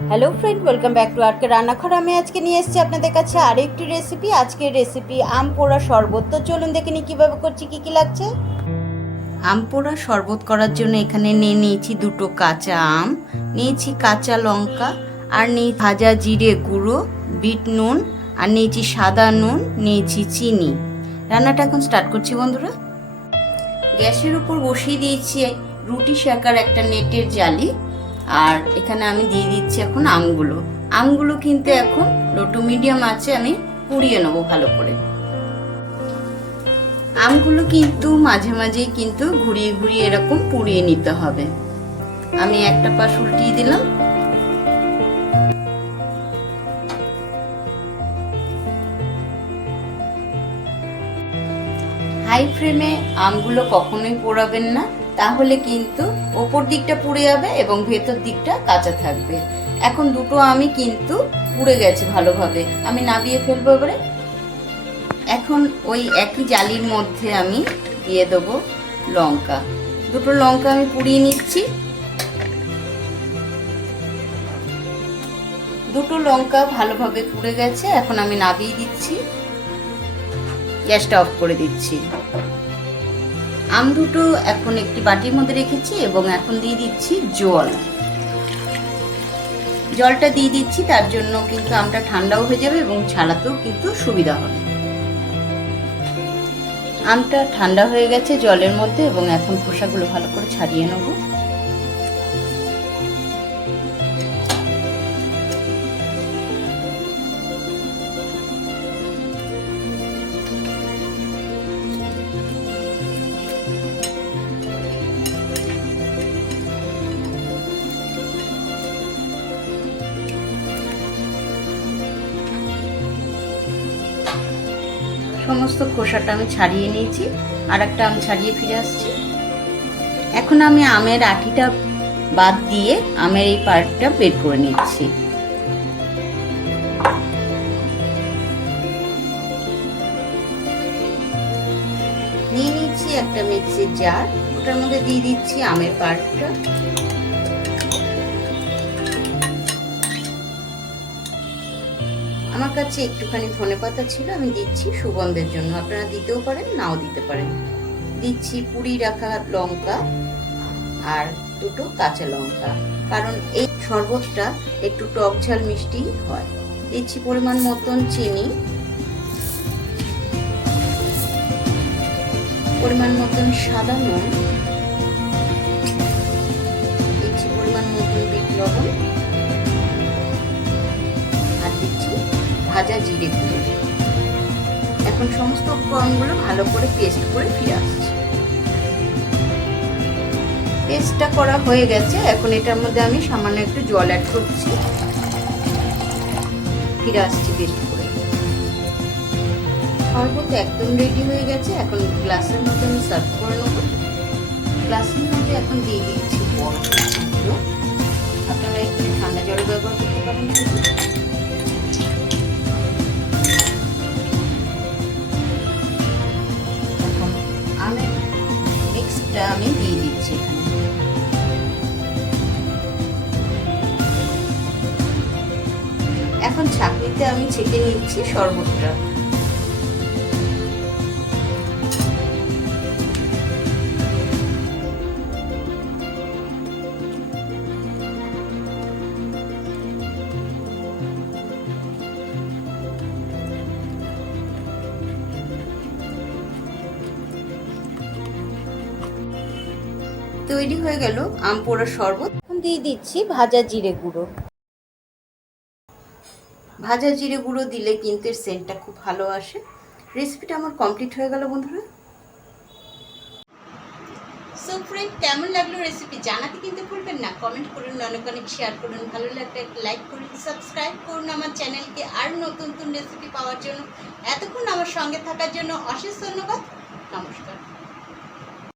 Hello friend welcome back to আটকে রান্নাঘর আমি আজকে নিয়ে এসেছি আপনাদের কাছে আরও একটি রেসিপি আজকের রেসিপি আম পোড়া শরবত। তো চলুন দেখে নিই কীভাবে করছি, কী কী লাগছে। আম পোড়া শরবত করার জন্য এখানে নিয়ে নিয়েছি দুটো কাঁচা আম, নিয়েছি কাঁচা লঙ্কা, আর নিয়ে ভাজা জিরে গুঁড়ো, বিট নুন, আর নিয়েছি সাদা নুন, নিয়েছি চিনি। রান্নাটা এখন স্টার্ট করছি বন্ধুরা। গ্যাসের উপর বসিয়ে দিয়েছি রুটি শেখার একটা নেটের জালি। আর এখানে আমি দিয়ে দিচ্ছি এখন আমগুলো। আমগুলো কিন্তু এখন লো টু মিডিয়াম আছে, আমি পুড়িয়ে নেব ভালো করে। আমগুলো কিন্তু মাঝে মাঝেই কিন্তু ঘুরিয়ে ঘুরিয়ে এরকম পুড়িয়ে নিতে হবে। আমি একটা পাশ উল্টিয়ে দিলাম। হাই ফ্রেমে আমগুলো কখনোই পোড়াবেন না। তাহলে কিন্তু ওপর দিকটা পুড়ে যাবে এবং ভেতর দিকটা কাঁচা থাকবে। এখন দুটো আমি কিন্তু পুড়ে গেছে ভালোভাবে। আমি নাবিয়ে ফেলব এবারে। এখন ওই একই জালির মধ্যে আমি দিয়ে দেবো লঙ্কা। দুটো লঙ্কা আমি পুড়িয়ে নিচ্ছি। দুটো লঙ্কা ভালোভাবে পুড়ে গেছে। এখন আমি নাবিয়ে দিচ্ছি। গ্যাসটা অফ করে দিচ্ছি। আম দুটো এখন একটি বাটির মধ্যে রেখেছি এবং এখন দিয়ে দিচ্ছি জল। জলটা দিয়ে দিচ্ছি, তার জন্য কিন্তু আমটা ঠান্ডাও হয়ে যাবে এবং ছাড়াতেও কিন্তু সুবিধা হবে। আমটা ঠান্ডা হয়ে গেছে জলের মধ্যে এবং এখন খোসাগুলো ভালো করে ছাড়িয়ে নেব। সমস্ত খোসাটা আমি ছাড়িয়ে নিয়েছি আর একটা আম ছাড়িয়ে ফিরে আসছি। এখন আমি আমের আঠিটা বাদ দিয়ে আমের এই পার্টটা বের করে নিচ্ছি। নিয়ে নিচ্ছি একটা মিক্সির জার ওটার মধ্যে দিয়ে দিচ্ছি আমের পার্টটা আমার কাছে একটুখানি ধনে পাতা ছিল, আমি দিচ্ছি সুগন্ধের জন্য। আপনারা দিতেও পারেন, নাও দিতে পারেন। দিচ্ছি পুরি রাখা লঙ্কা আর দুটো কাঁচা লঙ্কা। কারণ এই শরবতটা একটু টক ঝাল মিষ্টি হয়। দিচ্ছি পরিমাণ মতন চিনি। পরিমাণ মতন সাদা নুন। দিচ্ছি পরিমাণ মতন বিট লবণ। ভাজা জিরে গুঁড়ো। এখন সমস্ত উপকরণগুলো ভালো করে পেস্ট করে ফিরে আসছি। পেস্টটা করা হয়ে গেছে। এখন এটার মধ্যে আমি সামান্য একটু জল অ্যাড করছি। ফিরে আসছি পেস্ট করে। শরবত একদম রেডি হয়ে গেছে। এখন গ্লাসের মধ্যে আমি সার্ভ করে নেব। গ্লাসের মধ্যে এখন দিয়ে দিচ্ছি আপনারা একটু ঠান্ডা জল মিক্সটা আমি দিয়ে দিচ্ছি এখন ছাকনিতে আমি ছেঁকে নিচ্ছি শরবতটা। তৈরি হয়ে গেল আম পোড়া শরবত। এখন দিয়ে দিচ্ছি ভাজা জিরে গুঁড়ো। ভাজা জিরে গুঁড়ো দিলে কিন্তু এর সেন্টটা খুব ভালো আসে। রেসিপিটা আমার কমপ্লিট হয়ে গেল বন্ধুরা। সো ফ্রেন্ড কেমন লাগল রেসিপি জানাতে কিন্তু ভুলবেন না। কমেন্ট করুন, অনেক অনেক শেয়ার করুন। ভালো লাগলে লাইক করুন সাবস্ক্রাইব করুন আমার চ্যানেলকে আর নতুন নতুন রেসিপি পাওয়ার জন্য। এতক্ষণ আমার সঙ্গে থাকার জন্য অশেষ ধন্যবাদ। নমস্কার।